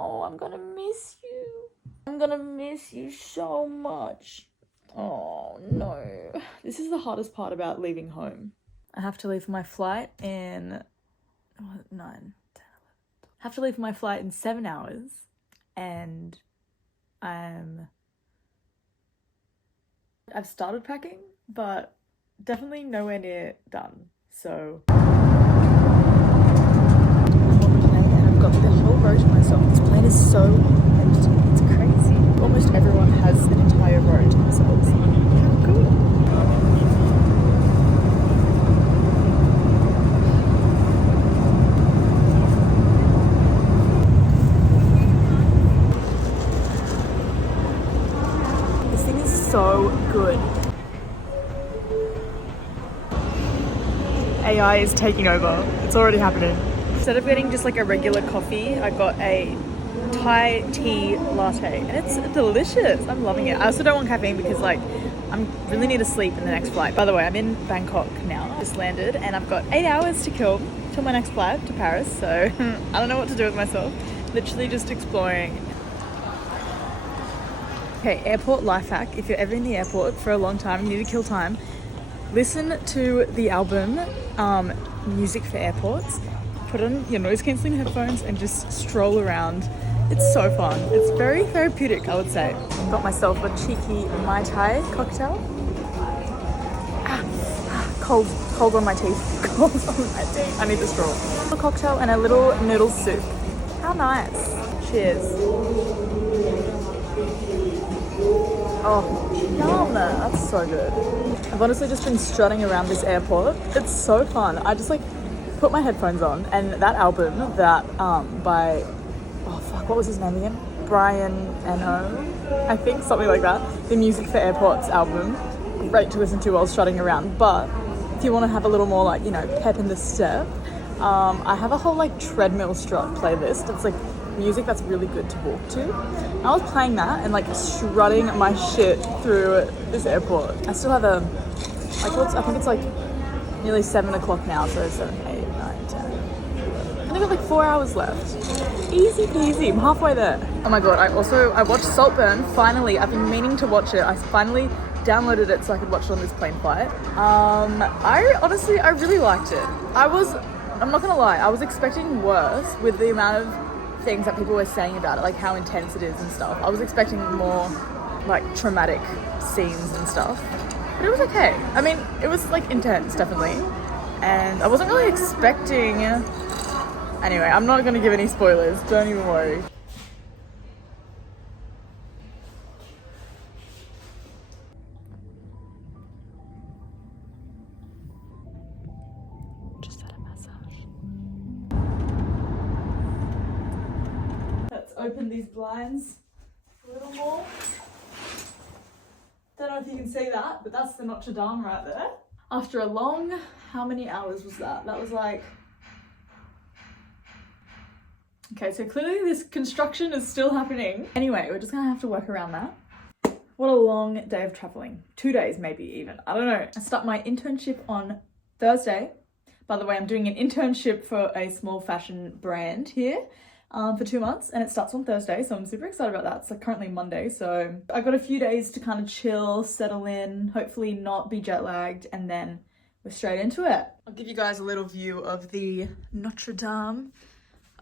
Oh, I'm gonna miss you. I'm gonna miss you so much. Oh, no. This is the hardest part about leaving home. I have to leave for my flight in 9, 10, 11. Have to leave for my flight in 7 hours, and I've started packing, but definitely nowhere near done. So and I've got the whole row to myself. This plane is so empty. It's crazy. Almost everyone has an entire row to themselves. How cool. This thing is so good. AI is taking over. It's already happening. Instead of getting just like a regular coffee, I got a Thai tea latte, and it's delicious. I'm loving it. I also don't want caffeine because like I really need to sleep in the next flight. By the way, I'm in Bangkok now. Just landed, and I've got 8 hours to kill till my next flight to Paris. So I don't know what to do with myself. Literally just exploring. Okay, airport life hack. If you're ever in the airport for a long time, you need to kill time. Listen to the album Music for Airports. Put on your noise cancelling headphones and just stroll around. It's so fun. It's very therapeutic, I would say. Got myself a cheeky Mai Tai cocktail. Cold on my teeth. Cold on my teeth. I need the straw. A cocktail and a little noodle soup. How nice. Cheers. Oh, yum. That's so good. I've honestly just been strutting around this airport. It's so fun. I just like put my headphones on, and that album that by what was his name again? Brian Eno, I think, something like that. The Music for Airports album, great to listen to while strutting around. But if you want to have a little more like, you know, pep in the step, I have a whole like treadmill strut playlist. It's like music that's really good to walk to. I was playing that and like strutting my shit through this airport. I still have a I think it's like nearly 7 o'clock now, so 7, 8, 9, 10. I think I've like 4 hours left. Easy peasy, I'm halfway there. Oh my god, I watched Saltburn, finally. I've been meaning to watch it. I finally downloaded it so I could watch it on this plane flight. I really liked it. I'm not gonna lie, I was expecting worse with the amount of things that people were saying about it, like how intense it is and stuff. I was expecting more like traumatic scenes and stuff. But it was okay. I mean, it was like intense, definitely. And I wasn't really expecting... Anyway, I'm not going to give any spoilers. Don't even worry. Just had a massage. Let's open these blinds a little more. Don't know if you can see that, but that's the Notre Dame right there. After a long, how many hours was that? That was like... Okay, so clearly this construction is still happening. Anyway, we're just gonna have to work around that. What a long day of traveling. 2 days, maybe even. I don't know. I start my internship on Thursday. By the way, I'm doing an internship for a small fashion brand here. For 2 months, and it starts on Thursday, so I'm super excited about that. It's like currently Monday, so I've got a few days to kind of chill, settle in, hopefully not be jet lagged, and then we're straight into it. I'll give you guys a little view of the Notre Dame.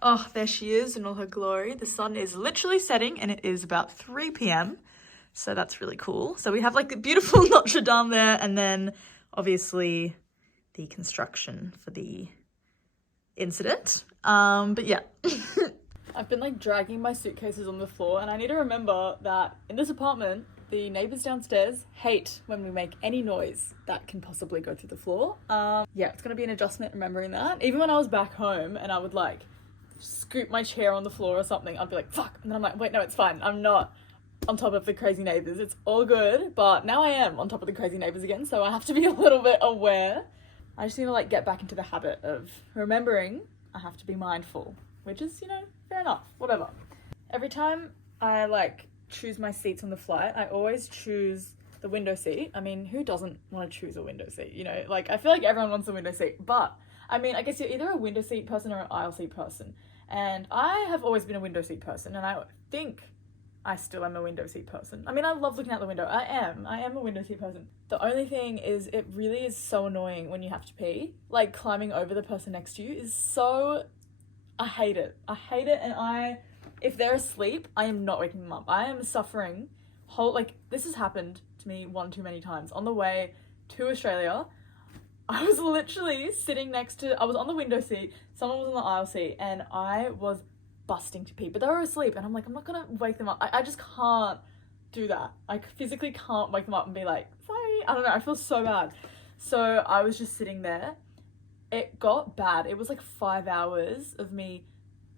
Oh, there she is in all her glory. The sun is literally setting, and it is about 3 p.m, so that's really cool. So we have like the beautiful Notre Dame there, and then obviously the construction for the incident. But yeah. I've been like dragging my suitcases on the floor, and I need to remember that in this apartment, the neighbors downstairs hate when we make any noise that can possibly go through the floor. Yeah, it's gonna be an adjustment remembering that. Even when I was back home and I would like scoop my chair on the floor or something, I'd be like, fuck. And then I'm like, wait, no, it's fine. I'm not on top of the crazy neighbors. It's all good. But now I am on top of the crazy neighbors again, so I have to be a little bit aware. I just need to like get back into the habit of remembering I have to be mindful, which is, you know, fair enough, whatever. Every time I like choose my seats on the flight, I always choose the window seat. I mean, who doesn't want to choose a window seat? You know, like I feel like everyone wants a window seat, but I mean, I guess you're either a window seat person or an aisle seat person. And I have always been a window seat person, and I think I still am a window seat person. I mean, I love looking out the window. I am a window seat person. The only thing is, it really is so annoying when you have to pee. Like, climbing over the person next to you is so... I hate it. And if they're asleep, I am not waking them up. I am suffering this has happened to me one too many times. On the way to Australia, I was literally sitting I was on the window seat, someone was on the aisle seat, and I was busting to pee, but they were asleep, and I'm like, I'm not gonna wake them up. I just can't do that. I physically can't wake them up and be like, sorry. I don't know, I feel so bad. So I was just sitting there. It got bad. It was like 5 hours of me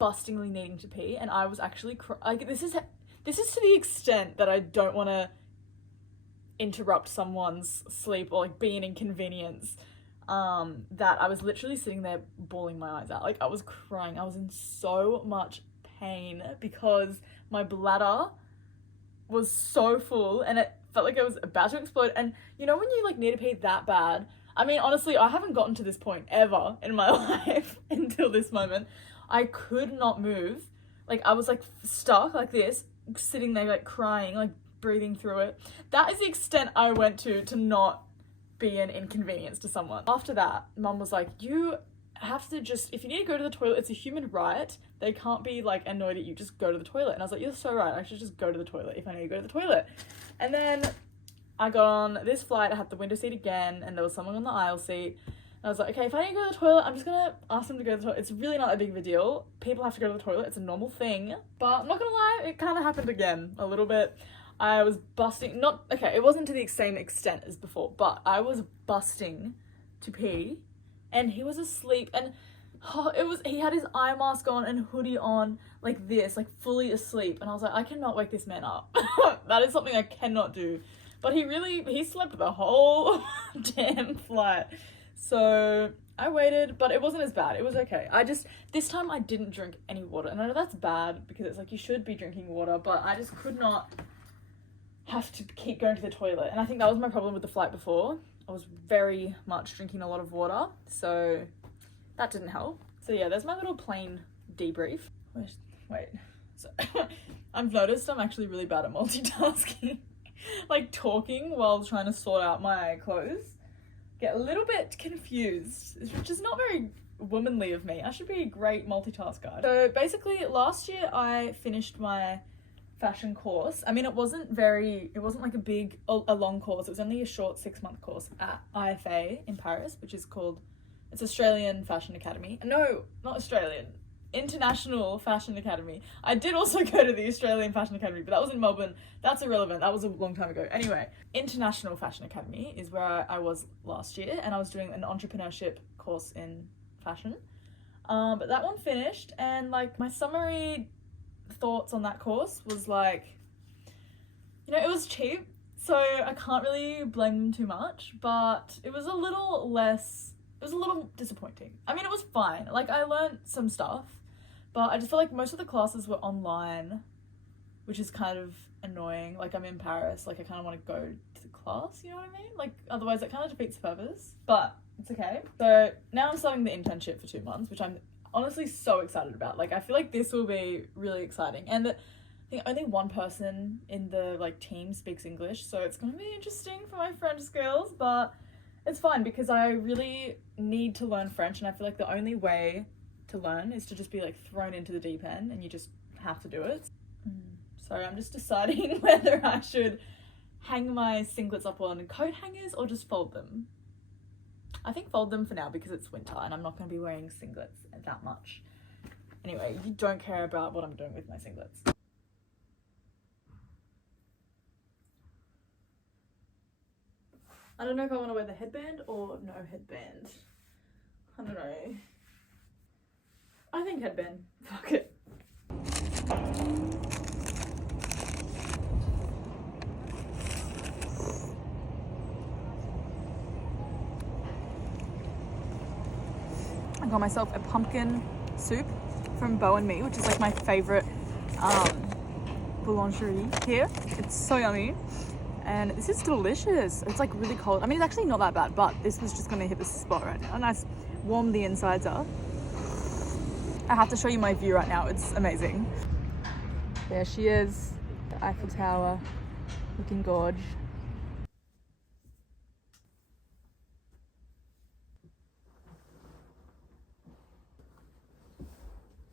bustingly needing to pee, and I was actually this is to the extent that I don't want to interrupt someone's sleep or like be an inconvenience, that I was literally sitting there bawling my eyes out. Like, I was crying. I was in so much pain because my bladder was so full and it felt like it was about to explode. And you know when you like need to pee that bad? I mean, honestly, I haven't gotten to this point ever in my life until this moment. I could not move. Like, I was like stuck like this, sitting there like crying, like breathing through it. That is the extent I went to not be an inconvenience to someone. After that, Mum was like, you have to just, if you need to go to the toilet, it's a human right. They can't be like annoyed at you, just go to the toilet. And I was like, you're so right, I should just go to the toilet if I need to go to the toilet. And then I got on this flight, I had the window seat again, and there was someone on the aisle seat. And I was like, okay, if I need to go to the toilet, I'm just gonna ask them to go to the toilet. It's really not a big of a deal. People have to go to the toilet, it's a normal thing. But I'm not gonna lie, it kind of happened again a little bit. I was busting, it wasn't to the same extent as before, but I was busting to pee, and he was asleep, and he had his eye mask on and hoodie on like this, like fully asleep. And I was like, I cannot wake this man up. That is something I cannot do. But he slept the whole damn flight. So I waited, but it wasn't as bad. It was okay. This time I didn't drink any water. And I know that's bad because it's like you should be drinking water, but I just could not have to keep going to the toilet. And I think that was my problem with the flight before. I was very much drinking a lot of water, so that didn't help. So yeah, there's my little plane debrief. Wait. So I've noticed I'm actually really bad at multitasking. Like talking while trying to sort out my clothes. Get a little bit confused, which is not very womanly of me. I should be a great multitasker. So basically last year I finished my fashion course. I mean, it wasn't like a long course. It was only a short 6-month course at IFA in Paris, which is called, it's Australian Fashion Academy. No, not Australian. International Fashion Academy. I did also go to the Australian Fashion Academy, but that was in Melbourne. That's irrelevant. That was a long time ago. Anyway, International Fashion Academy is where I was last year, and I was doing an entrepreneurship course in fashion. But that one finished, and like my summary thoughts on that course was like, you know, it was cheap, so I can't really blame them too much, but it was a little disappointing. I mean, it was fine. Like, I learned some stuff, but I just feel like most of the classes were online, which is kind of annoying. Like, I'm in Paris, like I kind of want to go to the class, you know what I mean? Like, otherwise it kind of defeats the purpose, but it's okay. So now I'm starting the internship for 2 months, which I'm honestly so excited about. Like, I feel like this will be really exciting, and I think only one person in the like team speaks English, so it's gonna be interesting for my French skills, but it's fine because I really need to learn French, and I feel like the only way to learn is to just be like thrown into the deep end and you just have to do it. So I'm just deciding whether I should hang my singlets up on coat hangers or just fold them. I think fold them for now because it's winter and I'm not going to be wearing singlets that much. Anyway, you don't care about what I'm doing with my singlets. I don't know if I want to wear the headband or no headband. I don't know. I think headband. Fuck it. I got myself a pumpkin soup from Beau and Me, which is like my favorite boulangerie here. It's so yummy. And this is delicious. It's like really cold. I mean, it's actually not that bad, but this was just gonna hit the spot right now. Nice, warm the insides up. I have to show you my view right now. It's amazing. There she is, the Eiffel Tower, looking gorge.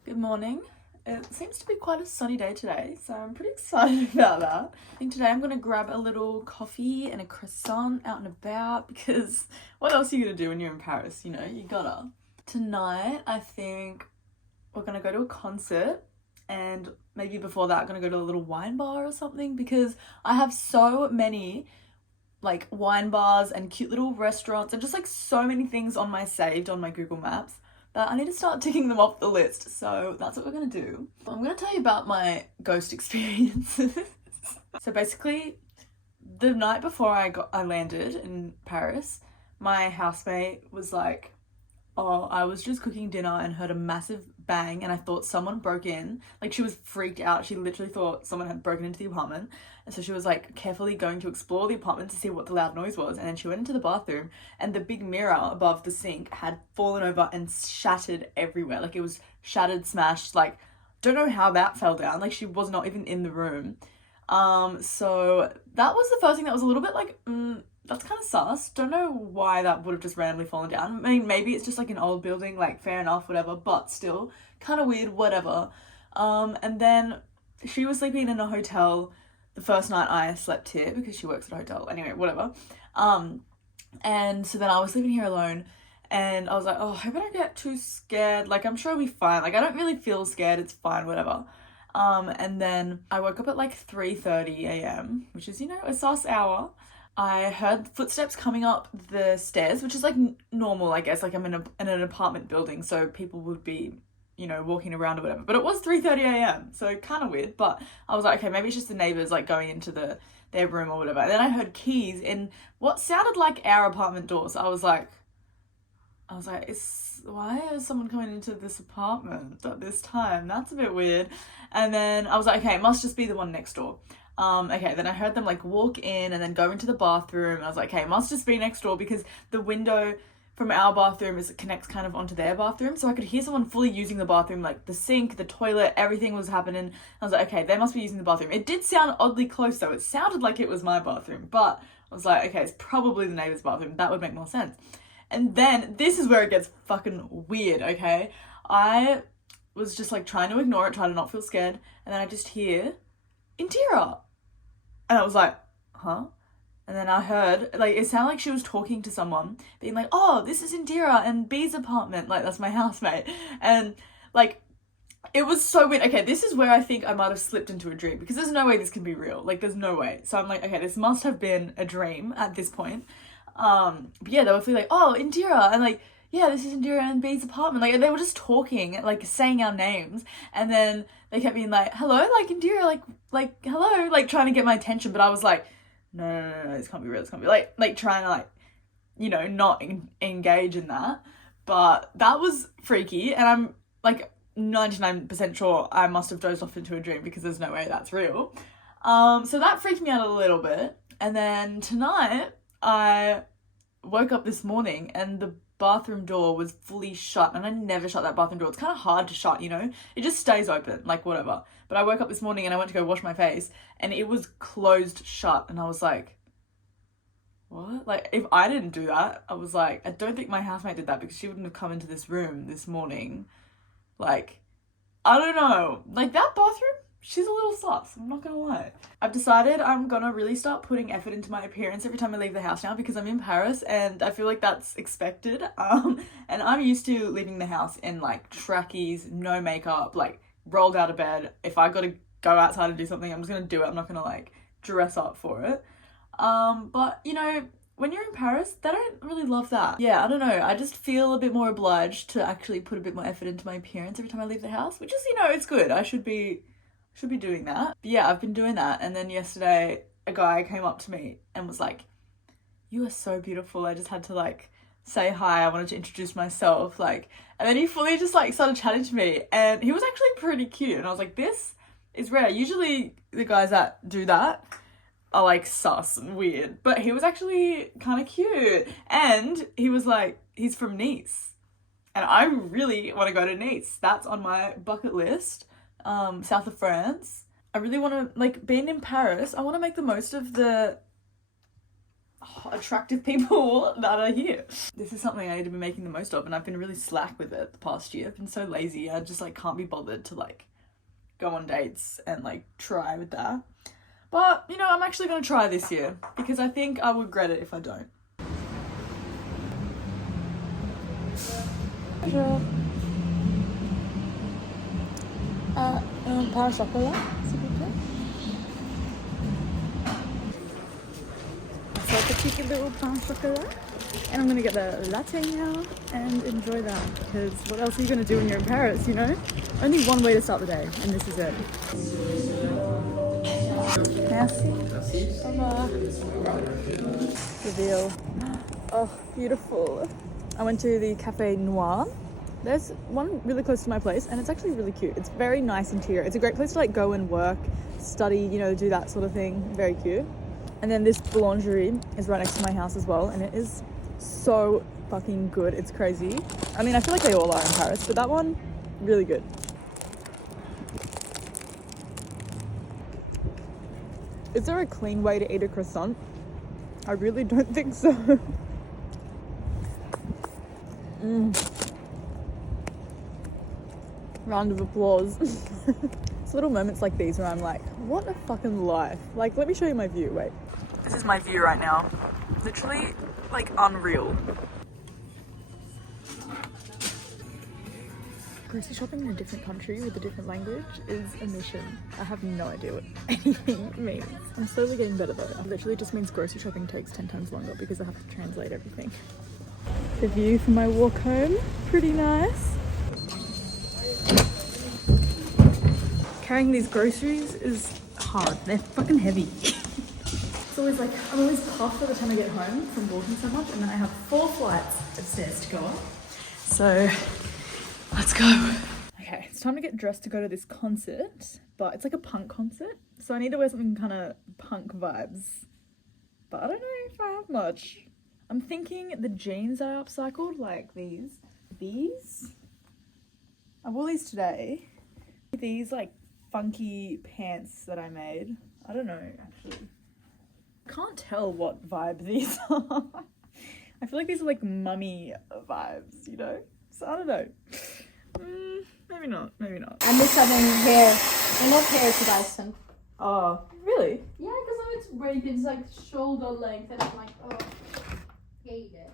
Good morning. It seems to be quite a sunny day today, so I'm pretty excited about that. I think today I'm gonna grab a little coffee and a croissant out and about, because what else are you gonna do when you're in Paris? You know, you gotta. Tonight, I think we're gonna go to a concert, and maybe before that, gonna go to a little wine bar or something, because I have so many like wine bars and cute little restaurants and just like so many things on my saved on my Google Maps that I need to start ticking them off the list. So that's what we're gonna do. I'm gonna tell you about my ghost experiences. So basically, the night before I landed in Paris, my housemate was like, oh, I was just cooking dinner and heard a massive bang and I thought someone broke in. Like, she was freaked out. She literally thought someone had broken into the apartment. And so she was like carefully going to explore the apartment to see what the loud noise was. And then she went into the bathroom and the big mirror above the sink had fallen over and shattered everywhere. Like, it was shattered, smashed. Like, don't know how that fell down. Like, she was not even in the room. So that was the first thing that was a little bit like, that's kind of sus. Don't know why that would have just randomly fallen down. I mean, maybe it's just like an old building, like fair enough, whatever, but still kind of weird, whatever. And then she was sleeping in a hotel the first night I slept here because she works at a hotel. Anyway, whatever. And so then I was sleeping here alone and I was like, oh, I hope I don't get too scared. Like, I'm sure I'll be fine. Like, I don't really feel scared. It's fine, whatever. And then I woke up at like 3:30 a.m., which is, you know, a sus hour. I heard footsteps coming up the stairs, which is like normal, I guess. Like, I'm in an apartment building, so people would be, you know, walking around or whatever. But it was 3:30 a.m, so kind of weird. But I was like, okay, maybe it's just the neighbors like going into their room or whatever. And then I heard keys in what sounded like our apartment door. So I was like, why is someone coming into this apartment at this time? That's a bit weird. And then I was like, okay, it must just be the one next door. Okay, then I heard them like walk in and then go into the bathroom. And I was like, okay, it must just be next door because the window from our bathroom connects kind of onto their bathroom. So I could hear someone fully using the bathroom, like the sink, the toilet, everything was happening. I was like, okay, they must be using the bathroom. It did sound oddly close though. It sounded like it was my bathroom, but I was like, okay, it's probably the neighbor's bathroom. That would make more sense. And then this is where it gets fucking weird, okay? I was just like trying to ignore it, trying to not feel scared. And then I just hear, Indira. And I was like, huh? And then I heard, like, it sounded like she was talking to someone, being like, oh, this is Indira and B's apartment. Like, that's my housemate. And, like, it was so weird. Okay, this is where I think I might have slipped into a dream because there's no way this can be real. Like, there's no way. So I'm like, okay, this must have been a dream at this point. But yeah, they were feeling like, oh, Indira. And, like, yeah, this is Indira and B's apartment. Like, they were just talking, like, saying our names. And then they kept being like, hello, like, Indira, like, hello, like, trying to get my attention. But I was like, no, this can't be real. This can't be, like trying to, like, you know, not engage in that. But that was freaky. And I'm, like, 99% sure I must have dozed off into a dream because there's no way that's real. So that freaked me out a little bit. And then tonight, I woke up this morning and the bathroom door was fully shut, and I never shut that bathroom door. It's kind of hard to shut, you know? It just stays open, like whatever. But I woke up this morning and I went to go wash my face and it was closed shut, and I was like, what? Like, if I didn't do that, I was like, I don't think my housemate did that because she wouldn't have come into this room this morning. Like, I don't know. Like, that bathroom, she's a little sus, I'm not gonna lie. I've decided I'm gonna really start putting effort into my appearance every time I leave the house now because I'm in Paris and I feel like that's expected. And I'm used to leaving the house in like trackies, no makeup, like rolled out of bed. If I gotta go outside and do something, I'm just gonna do it. I'm not gonna like dress up for it. But you know, when you're in Paris, they don't really love that. Yeah, I don't know. I just feel a bit more obliged to actually put a bit more effort into my appearance every time I leave the house, which is, you know, it's good. I should be doing that. But yeah, I've been doing that. And then yesterday, a guy came up to me and was like, you are so beautiful. I just had to like say hi. I wanted to introduce myself. Like, and then he fully just like started chatting to me and he was actually pretty cute. And I was like, this is rare. Usually the guys that do that are like sus and weird, but he was actually kind of cute. And he was like, he's from Nice. And I really want to go to Nice. That's on my bucket list. South of France. I really want to, like, being in Paris, I want to make the most of the attractive people that are here. This is something I need to be making the most of, and I've been really slack with it the past year. I've been so lazy. I just, like, can't be bothered to, like, go on dates and, like, try with that. But, you know, I'm actually going to try this year because I think I will regret it if I don't. Bonjour. Un pain au chocolat, s'il vous plaît. So it's a cheeky little pain au chocolat. And I'm gonna get the latte now and enjoy that, because what else are you gonna do when you're in Paris, you know? Only one way to start the day, and this is it. Merci. Au revoir. Reveal. Oh, beautiful. I went to the Cafe Noir. There's one really close to my place, and it's actually really cute. It's very nice interior. It's a great place to, like, go and work, study, you know, do that sort of thing. Very cute. And then this boulangerie is right next to my house as well, and it is so fucking good. It's crazy. I mean, I feel like they all are in Paris, but that one, really good. Is there a clean way to eat a croissant? I really don't think so. Round of applause. It's little moments like these where I'm like, what a fucking life. Like, let me show you my view. Wait. This is my view right now. Literally, like, unreal. Grocery shopping in a different country with a different language is a mission. I have no idea what anything means. I'm slowly getting better though. It literally just means grocery shopping takes 10 times longer because I have to translate everything. The view from my walk home, pretty nice. Carrying these groceries is hard. They're fucking heavy. It's always like, I'm always puffed by the time I get home from walking so much, and then I have 4 flights of stairs to go up. So, let's go. Okay, it's time to get dressed to go to this concert, but it's like a punk concert, so I need to wear something kind of punk vibes. But I don't know if I have much. I'm thinking the jeans I upcycled, like these. I wore these today. These, like, funky pants that I made. I don't know, actually. I can't tell what vibe these are. I feel like these are like mummy vibes, you know? So I don't know. Maybe not. I miss having hair. I love hair to Dyson. Oh, really? Yeah, because when it's braided, it's like shoulder length, and I'm like, oh, hate it.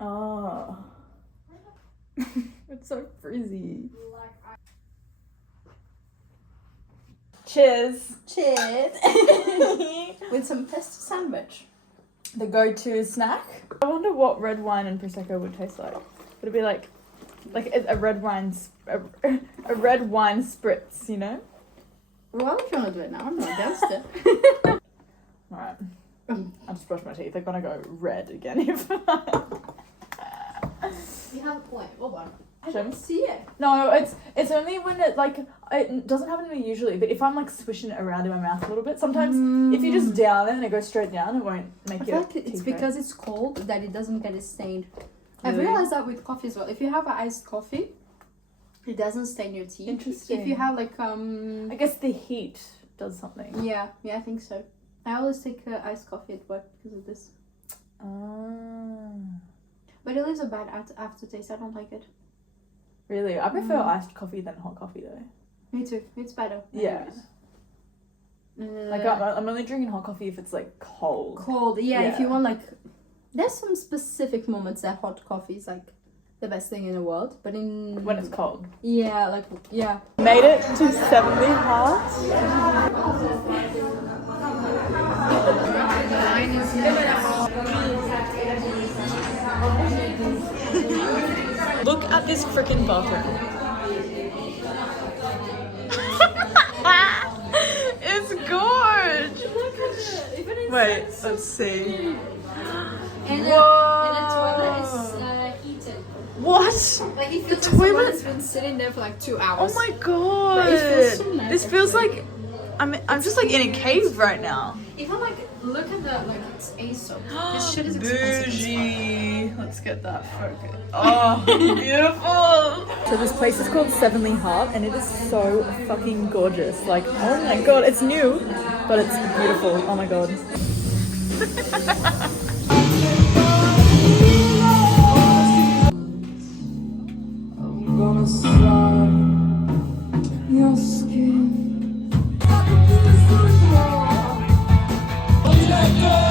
Oh. It's so frizzy. Like, Cheers. Cheers. With some pesto sandwich. The go-to snack. I wonder what red wine and prosecco would taste like. Would it be like a red wine, a red wine spritz, you know? Well, if you want to do it now, I'm not against it. Alright. I'll just brush my teeth. They're gonna go red again if You have a point. Hold on. I Sure. don't see it. No, it's only when it, like, it doesn't happen to me usually, but if I'm, like, swishing it around in my mouth a little bit, sometimes if you just down it and it goes straight down, it won't make I it. feel like it's because it's cold that it doesn't get it stained. I've Really? realized that with coffee as well. If you have an iced coffee, it doesn't stain your teeth. Interesting. If you have like I guess the heat does something. yeah, I think so. I always take iced coffee at work because of this. But it leaves a bad aftertaste. I don't like it. Really? I prefer iced coffee than hot coffee though. Me too. It's better. Yeah. Like I'm only drinking hot coffee if it's like cold. Cold. Yeah, if Yeah. you want like, there's some specific moments that hot coffee is like the best thing in the world. But in When it's cold. yeah, like yeah. Made it to 70 hearts. Look at this freaking bathroom. It's gorgeous. Wait, let's see. And Whoa. the toilet is heated. What? Like it feels The like someone toilet? has been sitting there for like 2 hours. Oh my god. But it feels so nice, This feels actually. like I'm just like in a cave right now. Even like Look at that, like it's Aesop. This shit is expensive. Bougie. Let's get that focus. Oh, beautiful. So this place is called Sevenly Heart and it is so fucking gorgeous. Like, oh my god, it's new, but it's beautiful. Oh my god. I'm gonna slide your skin. Let go.